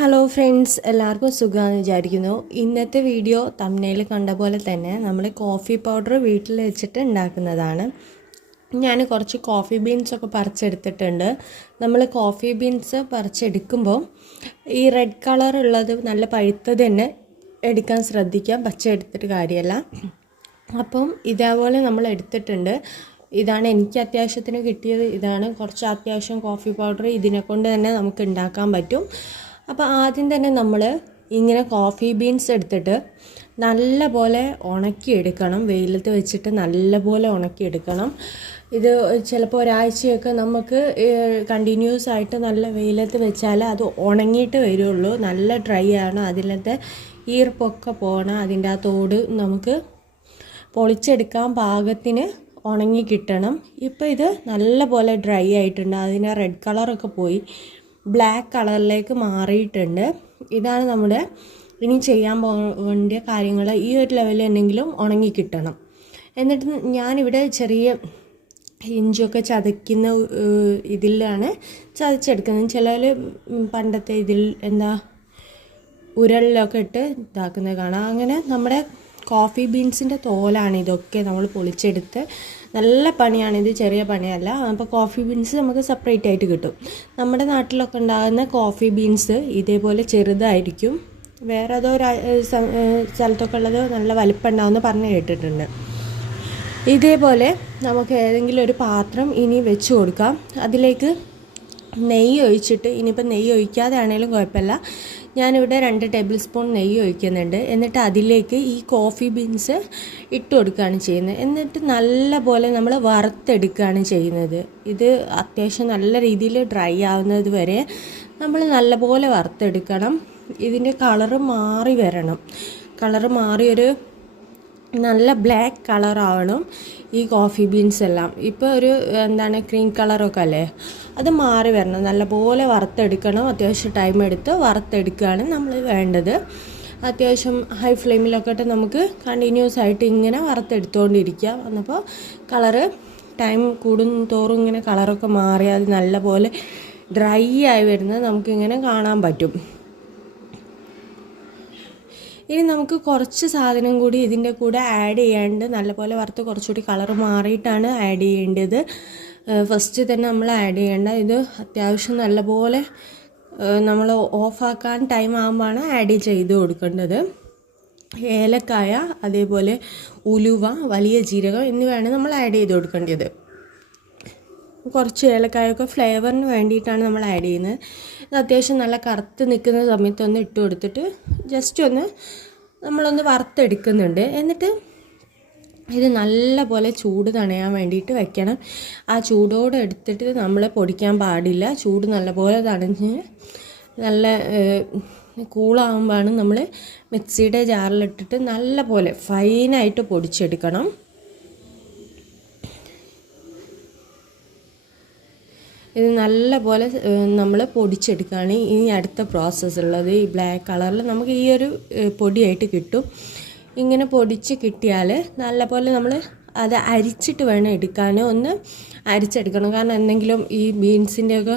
Hello friends, എല്ലാവർക്കും സുഖമാണെന്ന് വിചാരിക്കുന്നു. ഇന്നത്തെ വീഡിയോ തംബ്നെയിൽ കണ്ട പോലെ തന്നെ നമ്മൾ കോഫി പൗഡർ വീട്ടിൽ വെച്ചിട്ട് ഉണ്ടാക്കുന്നതാണ്. ഞാൻ കുറച്ച് കോഫി ബീൻസൊക്കെ പറിച്ചെടുത്തിട്ടുണ്ട്. നമ്മൾ കോഫി ബീൻസ് പറിച്ചെടുക്കുമ്പോൾ ഈ റെഡ് കളർ ഉള്ളത് നല്ല പഴുത്തത് തന്നെ എടുക്കാൻ ശ്രദ്ധിക്കാം, പച്ച എടുത്തിട്ട് കാര്യമല്ല. അപ്പം ഇതേപോലെ നമ്മൾ എടുത്തിട്ടുണ്ട്. ഇതാണ് എനിക്ക് അത്യാവശ്യത്തിന് കിട്ടിയത്. ഇതാണ് കുറച്ച് അത്യാവശ്യം കോഫി പൗഡർ ഇതിനെ കൊണ്ട് തന്നെ നമുക്ക് ഉണ്ടാക്കാൻ പറ്റും. അപ്പോൾ ആദ്യം തന്നെ നമ്മൾ ഇങ്ങനെ കോഫി ബീൻസ് എടുത്തിട്ട് നല്ല പോലെ ഉണക്കിയെടുക്കണം. വെയിലത്ത് വെച്ചിട്ട് നല്ല പോലെ ഉണക്കിയെടുക്കണം. ഇത് ചിലപ്പോൾ ഒരാഴ്ചയൊക്കെ നമുക്ക് കണ്ടിന്യൂസ് ആയിട്ട് നല്ല വെയിലത്ത് വെച്ചാൽ അത് ഉണങ്ങിയിട്ട് വരുള്ളൂ. നല്ല ഡ്രൈ ആണ്, അതിലത്തെ ഈർപ്പൊക്കെ പോകണം. അതിൻ്റെ ആ തോട് നമുക്ക് പൊളിച്ചെടുക്കാൻ പാകത്തിന് ഉണങ്ങി കിട്ടണം. ഇപ്പോൾ ഇത് നല്ല പോലെ ഡ്രൈ ആയിട്ടുണ്ട്. അതിൻ്റെ റെഡ് കളറൊക്കെ പോയി ബ്ലാക്ക് കളറിലേക്ക് മാറിയിട്ടുണ്ട്. ഇതാണ് നമ്മുടെ ഇനി ചെയ്യാൻ പോകേണ്ട കാര്യങ്ങൾ. ഈ ഒരു ലെവലിൽ എന്തെങ്കിലും ഉണങ്ങി കിട്ടണം. എന്നിട്ട് ഞാനിവിടെ ചെറിയ ഇഞ്ചൊക്കെ ചതയ്ക്കുന്ന ഇതിലാണ് ചതച്ചെടുക്കുന്നത്. ചിലർ പണ്ടത്തെ ഇതിൽ ഉരളിലൊക്കെ ഇട്ട് ഇതാക്കുന്നത് കാണാം. അങ്ങനെ നമ്മുടെ കോഫി ബീൻസിൻ്റെ തോലാണ് ഇതൊക്കെ നമ്മൾ പൊളിച്ചെടുത്ത്. നല്ല പണിയാണിത്, ചെറിയ പണിയല്ല. അപ്പോൾ കോഫി ബീൻസ് നമുക്ക് സെപ്പറേറ്റ് ആയിട്ട് കിട്ടും. നമ്മുടെ നാട്ടിലൊക്കെ ഉണ്ടാകുന്ന കോഫി ബീൻസ് ഇതേപോലെ ചെറുതായിരിക്കും. വേറെ ഏതോ സ്ഥലത്തൊക്കെ ഉള്ളത് നല്ല വലിപ്പം ഉണ്ടാവുമെന്ന് പറഞ്ഞ് കേട്ടിട്ടുണ്ട്. ഇതേപോലെ നമുക്ക് ഏതെങ്കിലും ഒരു പാത്രം ഇനി വെച്ച് കൊടുക്കാം. അതിലേക്ക് നെയ്യ് ഒഴിച്ചിട്ട്, ഇനിയിപ്പോൾ നെയ്യ് ഒഴിക്കാതെ ആണെങ്കിലും കുഴപ്പമില്ല, ഞാനിവിടെ 2 ടേബിൾ സ്പൂൺ നെയ്യ് ഒഴിക്കുന്നുണ്ട്. എന്നിട്ട് അതിലേക്ക് ഈ കോഫി ബീൻസ് ഇട്ട് കൊടുക്കുകയാണ് ചെയ്യുന്നത്. എന്നിട്ട് നല്ല പോലെ നമ്മൾ വറുത്തെടുക്കുകയാണ് ചെയ്യുന്നത്. ഇത് അത്യാവശ്യം നല്ല രീതിയിൽ ഡ്രൈ ആവുന്നത് വരെ നമ്മൾ നല്ലപോലെ വറുത്തെടുക്കണം. ഇതിൻ്റെ കളറ് മാറി വരണം. കളറ് മാറി ഒരു നല്ല ബ്ലാക്ക് കളറാവണം ഈ കോഫി ബീൻസ് എല്ലാം. ഇപ്പോൾ ഒരു ക്രീം കളറൊക്കെ അല്ലേ, അത് മാറി വരണം. നല്ലപോലെ വറുത്തെടുക്കണം. അത്യാവശ്യം ടൈം എടുത്ത് വറുത്തെടുക്കുകയാണ് നമ്മൾ വേണ്ടത്. അത്യാവശ്യം ഹൈ ഫ്ലെയിമിലൊക്കെ ഇട്ട് നമുക്ക് കണ്ടിന്യൂസ് ആയിട്ട് ഇങ്ങനെ വറുത്തെടുത്തുകൊണ്ടിരിക്കുക. എന്നപ്പോൾ കളറ് ടൈം കൂടുന്തോറും ഇങ്ങനെ കളറൊക്കെ മാറി അത് നല്ലപോലെ ഡ്രൈ ആയി വരുന്നത് നമുക്കിങ്ങനെ കാണാൻ പറ്റും. ഇനി നമുക്ക് കുറച്ച് സാധനം കൂടി ഇതിൻ്റെ കൂടെ ആഡ് ചെയ്യാണ്ട്, നല്ലപോലെ വറുത്ത് കുറച്ചുകൂടി കളർ മാറിയിട്ടാണ് ആഡ് ചെയ്യേണ്ടത്. ഫസ്റ്റ് തന്നെ നമ്മൾ ആഡ് ചെയ്യേണ്ട ഇത് അത്യാവശ്യം നല്ലപോലെ നമ്മൾ ഓഫാക്കാൻ ടൈം ആകുമ്പോഴാണ് ആഡ് ചെയ്ത് കൊടുക്കേണ്ടത്. ഏലക്കായ, അതേപോലെ ഉലുവ, വലിയ ജീരകം എന്നിവയാണ് നമ്മൾ ആഡ് ചെയ്ത് കൊടുക്കേണ്ടത്. കുറച്ച് ഏലക്കായൊക്കെ ഫ്ലേവറിന് വേണ്ടിയിട്ടാണ് നമ്മൾ ആഡ് ചെയ്യുന്നത്. ഇത് അത്യാവശ്യം നല്ല കറുത്ത് നിൽക്കുന്ന സമയത്തൊന്ന് ഇട്ട് കൊടുത്തിട്ട് ജസ്റ്റ് നമ്മളൊന്ന് വറുത്തെടുക്കുന്നുണ്ട്. എന്നിട്ട് ഇത് നല്ല പോലെ ചൂട് തണയാൻ വേണ്ടിയിട്ട് വെക്കണം. ആ ചൂടോടെ എടുത്തിട്ട് നമ്മൾ പൊടിക്കാൻ പാടില്ല. ചൂട് നല്ലപോലെ തണഞ്ഞ് നല്ല കൂളാകുമ്പോഴാണ് നമ്മൾ മിക്സിയുടെ ജാറിലിട്ടിട്ട് നല്ല പോലെ ഫൈനായിട്ട് പൊടിച്ചെടുക്കണം. ഇത് നല്ല പോലെ നമ്മൾ പൊടിച്ചെടുക്കുകയാണ്. ഇനി അടുത്ത പ്രോസസ്സ് ഉള്ളത് ഈ ബ്ലാക്ക് കളറിൽ നമുക്ക് ഈ ഒരു പൊടിയായിട്ട് കിട്ടും. ഇങ്ങനെ പൊടിച്ച് കിട്ടിയാൽ നല്ല പോലെ നമ്മൾ അത് അരിച്ചിട്ട് വേണം എടുക്കാൻ. ഒന്ന് അരിച്ചെടുക്കണം. കാരണം എന്തെങ്കിലും ഈ ബീൻസിൻ്റെയൊക്കെ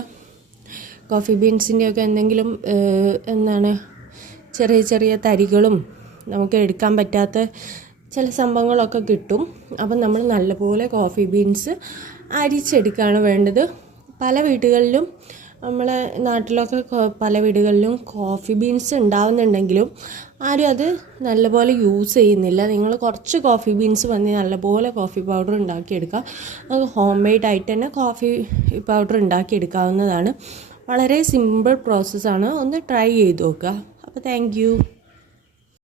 കോഫി ബീൻസിൻ്റെയൊക്കെ എന്തെങ്കിലും ചെറിയ ചെറിയ തരികളും നമുക്ക് എടുക്കാൻ പറ്റാത്ത ചില സംഭവങ്ങളൊക്കെ കിട്ടും. അപ്പം നമ്മൾ നല്ലപോലെ കോഫി ബീൻസ് അരിച്ചെടുക്കുകയാണ് വേണ്ടത്. പല വീടുകളിലും നമ്മളെ നാട്ടിലൊക്കെ പല വീടുകളിലും കോഫി ബീൻസ് ഉണ്ടാവുന്നുണ്ടെങ്കിലും ആരും അത് നല്ലപോലെ യൂസ് ചെയ്യുന്നില്ല. നിങ്ങൾ കുറച്ച് കോഫി ബീൻസ് വന്ന് നല്ലപോലെ കോഫി പൗഡർ ഉണ്ടാക്കിയെടുക്കുക. നമുക്ക് ഹോം മെയ്ഡ് ആയിട്ട് തന്നെ കോഫി പൗഡർ ഉണ്ടാക്കിയെടുക്കാവുന്നതാണ്. വളരെ സിമ്പിൾ പ്രോസസ്സാണ്. ഒന്ന് ട്രൈ ചെയ്ത് നോക്കുക. അപ്പോൾ താങ്ക് യു.